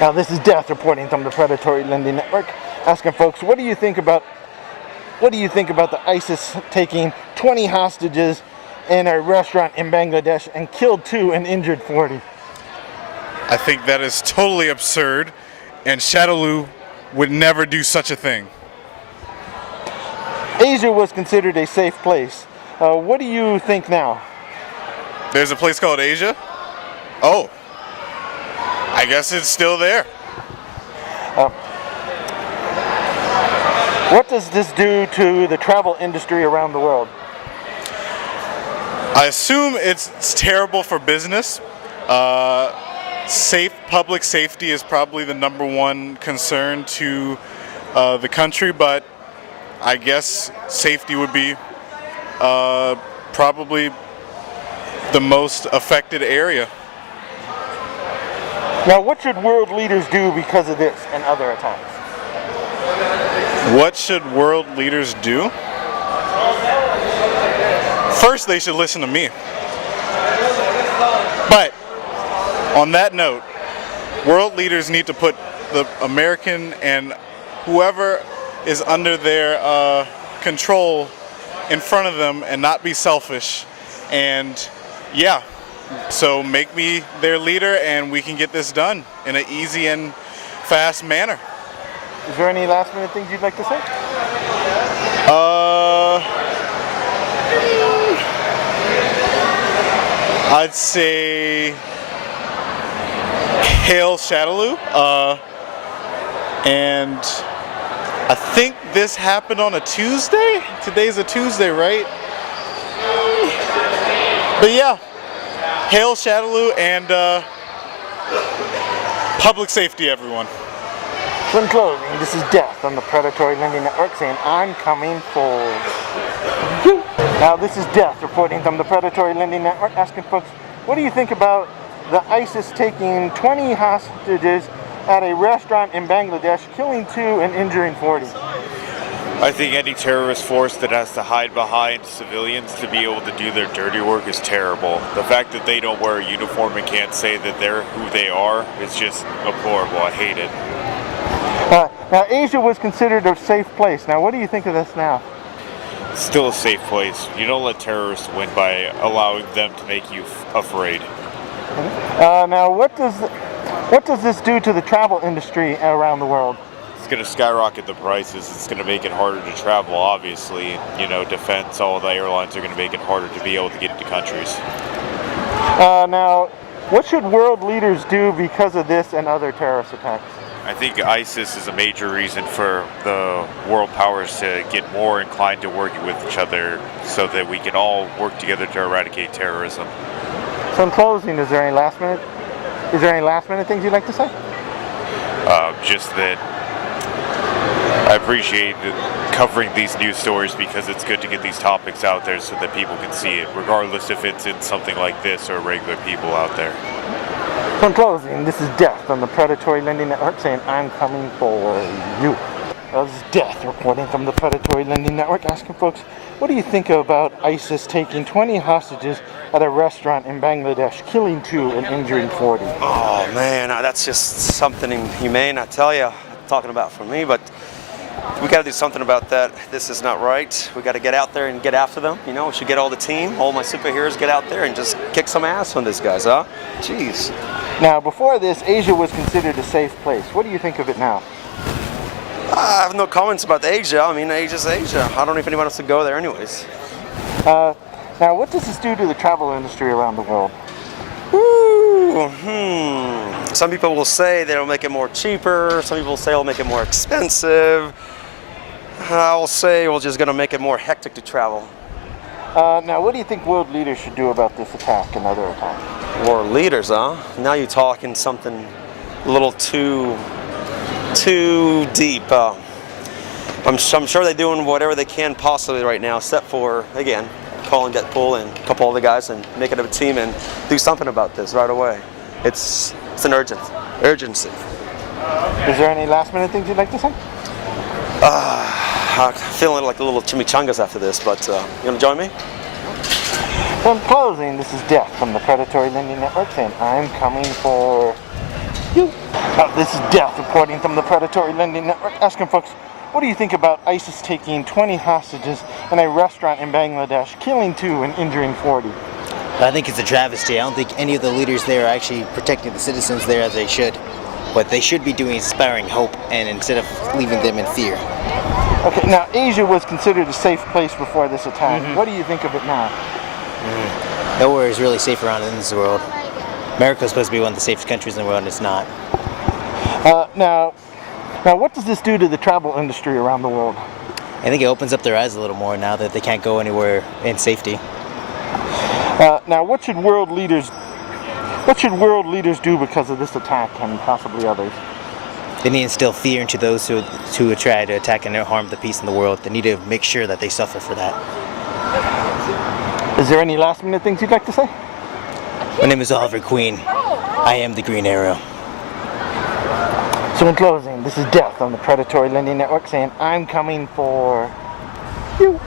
Now this is Death reporting from the Predatory Lending Network, asking folks, what do you think about the ISIS taking 20 hostages in a restaurant in Bangladesh and killed 2 and injured 40? I think that is totally absurd, and Shadaloo would never do such a thing. Asia was considered a safe place. What do you think now? There's a place called Asia? Oh, I guess it's still there. What does this do to the travel industry around the world? I assume it's terrible for business. Public safety is probably the #1 concern to the country, but I guess safety would be probably the most affected area. Now, what should world leaders do because of this and other attacks? What should world leaders do? First, they should listen to me. But on that note, world leaders need to put the American and whoever is under their control in front of them and not be selfish. And yeah, so make me their leader and we can get this done in an easy and fast manner. Is there any last minute things you'd like to say? I'd say hail Shadaloo. And I think this happened on a Tuesday? Today's a Tuesday, right? But yeah, hail Shadaloo and public safety, everyone. So in closing, this is Death on the Predatory Lending Network saying, I'm coming for you. Now this is Death reporting from the Predatory Lending Network, asking folks, what do you think about the ISIS taking 20 hostages at a restaurant in Bangladesh, killing 2 and injuring 40? I think any terrorist force that has to hide behind civilians to be able to do their dirty work is terrible. The fact that they don't wear a uniform and can't say that they're who they are is just deplorable. I hate it. Now Asia was considered a safe place. Now what do you think of this now? It's still a safe place. You don't let terrorists win by allowing them to make you afraid. Now what does this do to the travel industry around the world? It's going to skyrocket the prices. It's going to make it harder to travel, obviously. You know, defense, all the airlines are going to make it harder to be able to get into countries. Now, what should world leaders do because of this and other terrorist attacks? I think ISIS is a major reason for the world powers to get more inclined to working with each other so that we can all work together to eradicate terrorism. So in closing, is there any last minute things you'd like to say? Just that I appreciate covering these news stories because it's good to get these topics out there so that people can see it, regardless if it's in something like this or regular people out there. So in closing, this is Death on the Predatory Lending Network saying, I'm coming for you. This is Death reporting from the Predatory Lending Network, asking folks, what do you think about ISIS taking 20 hostages at a restaurant in Bangladesh, killing 2 and injuring 40? Oh man, that's just something inhumane, I tell you. Talking about for me, but we got to do something about that. This is not right. We got to get out there and get after them. You know, we should get all the team, all my superheroes, get out there and just kick some ass on these guys, huh? Jeez. Now, before this, Asia was considered a safe place. What do you think of it now? I have no comments about Asia. I mean, Asia's Asia. I don't know if anyone wants to go there anyways. Now, what does this do to the travel industry around the world? Some people will say that it'll make it more cheaper. Some people will say it'll make it more expensive. I'll say we're just going to make it more hectic to travel. Now, what do you think world leaders should do about this attack and other attacks? World leaders, huh? Now you're talking something a little too deep. I'm sure they're doing whatever they can possibly right now, except for, again, call and Deadpool and a couple other guys and make it a team and do something about this right away. It's an urgency. Is there any last minute things you'd like to say? I'm feeling like a little chimichangas after this, but you want to join me? So in closing, this is Death from the Predatory Lending Network saying, I'm coming for you. This is Death reporting from the Predatory Lending Network, asking folks, what do you think about ISIS taking 20 hostages in a restaurant in Bangladesh, killing 2 and injuring 40? I think it's a travesty. I don't think any of the leaders there are actually protecting the citizens there as they should. What they should be doing is inspiring hope, and instead of leaving them in fear. Okay, now Asia was considered a safe place before this attack. What do you think of it now? Nowhere is really safe around in this world. America is supposed to be one of the safest countries in the world, and it's not. Now, what does this do to the travel industry around the world? I think it opens up their eyes a little more now that they can't go anywhere in safety. Now, what should world leaders do because of this attack and possibly others? They need to instill fear into those who try to attack and harm the peace in the world. They need to make sure that they suffer for that. Is there any last minute things you'd like to say? My name is Oliver Queen. I am the Green Arrow. So in closing, this is Death on the Predatory Lending Network saying, I'm coming for you.